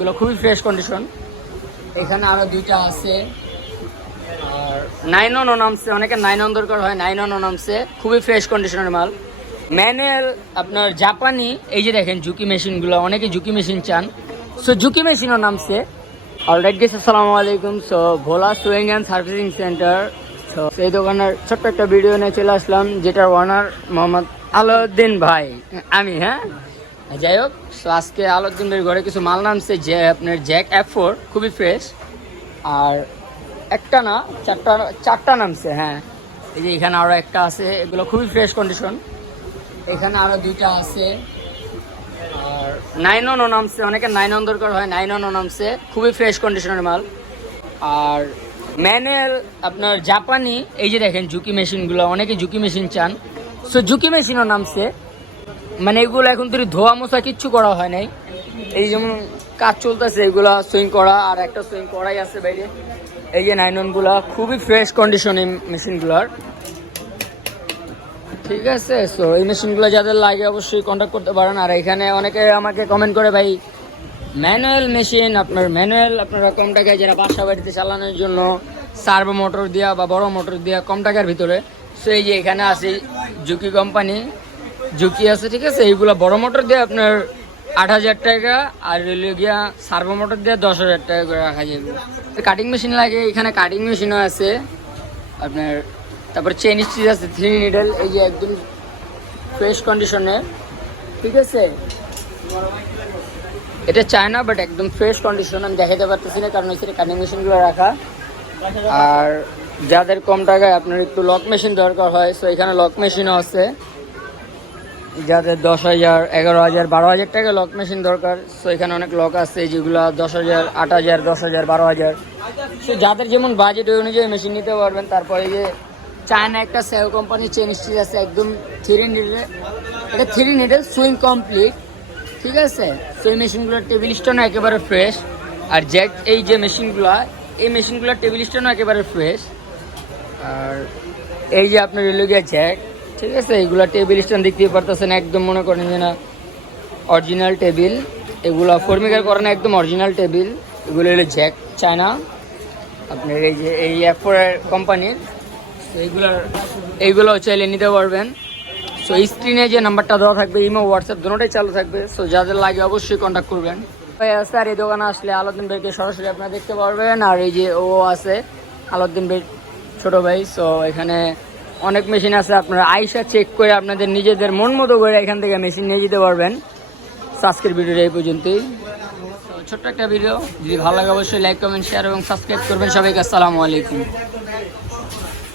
এগুলো খুবই fresh condition এখানে আরও দুইটা আছে। আর নাইন অন নামছে অনেকে নাইন অন দরকার হয় নাইন অন নামছে। খুবই ফ্রেশ কন্ডিশনের মাল। ম্যানুয়াল আপনার জাপানি এই যে দেখেন ঝুঁকি মেশিনগুলো অনেকে ঝুঁকি মেশিন চান। সো ঝুঁকি মেশিনও নামছে। অলরাইট গেছে আসসালামু আলাইকুম। So Bhola sewing and servicing centre so সেই দোকানের ছোট্ট একটা ভিডিও নিয়ে চলে আসলাম যেটার ওনার মোহাম্মদ আলাউদ্দিন ভাই। আমি হ্যাঁ? যাই হোক সো আজকে আলাউদ্দিন ভাইয়ের ঘরে কিছু মাল নামছে, যে আপনার জ্যাক অ্যাপ ফোর খুবই ফ্রেশ আর একটা না, চারটা চারটা নামছে হ্যাঁ। এই যে এখানে আরও একটা আছে, এগুলো খুবই ফ্রেশ কন্ডিশন এখানে আরও দুইটা আছে। আর নাইন অনও নামছে, অনেকে নাইন অন দরকার হয় নাইন অনও নামছে, খুবই ফ্রেশ কন্ডিশনের মাল। আর ম্যানুয়াল আপনার জাপানি এই যে দেখেন, ঝুঁকি মেশিনগুলো অনেকে ঝুঁকি মেশিন চান। সো ঝুঁকি মেশিনও নামছে। মানে এগুলো এখন তুই ধোয়া মোছা কিচ্ছু করা হয় নাই। এই যেমন কাজ চলতেছে, এগুলা সুইং করা আর একটা সুইং করাই আছে বাইরে। এই যে নাইনগুলা খুবই ফ্রেশ কন্ডিশন এই মেশিনগুলোর ঠিক আছে সো এই মেশিনগুলো যাদের লাগে অবশ্যই কন্ট্যাক্ট করতে পারেন। আর এখানে অনেকে আমাকে কমেন্ট করে, ভাই ম্যানুয়াল মেশিন আপনার ম্যানুয়াল আপনারা কম টাকায় যারা বাসা বাড়িতে চালানোর জন্য সার্ভো মোটর দেওয়া বা বড় মোটর দেওয়া কম টাকার ভিতরে। সো এই যে এখানে আছে জুকি কোম্পানি জুকি আছে, ঠিক আছে? এইগুলো বড় মোটর দিয়ে আপনার আট হাজার টাকা, আর রেলিও গিয়া সার্ভো মোটর দিয়ে দশ হাজার টাকা করে রাখা যাবে। কাটিং মেশিন লাগে, এখানে কাটিং মেশিনও আছে। আপনার, তারপর চেন স্টিচ আছে থ্রি নিডেল এই যে একদম ফ্রেশ কন্ডিশনের ঠিক আছে? এটা চায় না বাট একদম ফ্রেশ কন্ডিশন আমি দেখাতে পারতেছি না, কারণ এখানে কাটিং মেশিনগুলো রাখা। আর যাদের কম টাকায় আপনার একটু লক মেশিন দরকার হয় সো এখানে লক মেশিনও আছে। যাদের দশ হাজার, এগারো হাজার, বারো হাজার টাকা লক মেশিন দরকার সো এখানে অনেক লক আছে, যেগুলো দশ হাজার, আট হাজার, দশ হাজার, বারো হাজার। সো যাদের যেমন বাজেট ওই অনুযায়ী মেশিন নিতে পারবেন, তারপরে যে চায়না একটা সেল কোম্পানির চেন স্টিচ আছে, একদম থ্রি নিডেল এটা থ্রি নিডেল সুইং কমপ্লিট ঠিক আছে? সো এই মেশিনগুলোর টেবিল স্টোনও একেবারে ফ্রেশ আর জ্যাক এই যে মেশিনগুলো এই মেশিনগুলোর টেবিল স্টোনও একেবারে ফ্রেশ আর এই যে আপনার রেলগিয়া জ্যাক ঠিক আছে এইগুলো টেবিল স্ট্যান্ড দেখতে পারতেছেন, একদম মনে করেন যে না অরিজিনাল টেবিল এগুলো ফর্মিকার করে না একদম অরিজিনাল টেবিল এগুলো হলো জ্যাক চায়না আপনার এই যে, এই অ্যাপোরের কোম্পানির এইগুলোর এইগুলো চাইলে নিতে পারবেন। সো স্ক্রিনে যে নাম্বারটা দেওয়া থাকবে ইমো হোয়াটসঅ্যাপ দুটোটাই চালু থাকবে। সো যাদের লাগে অবশ্যই কন্ট্যাক্ট করবেন। আর এই দোকানে আসলে আলাউদ্দিন ভাইকে সরাসরি আপনারা দেখতে পারবেন। আর এই যে ও আছে, আলাউদ্দিন ভাই ছোটো ভাই। সো এখানে অনেক মেশিন আছে, আপনারা আইসা চেক করে আপনাদের নিজেদের মন মতো করে এখান থেকে মেশিন নিয়ে যেতে পারবেন। আজকের ভিডিওটা এই পর্যন্তই। ছোট্ট একটা ভিডিও যদি ভালো লাগে অবশ্যই লাইক কমেন্ট শেয়ার এবং সাবস্ক্রাইব করবেন সবাইকে। আসসালামু আলাইকুম।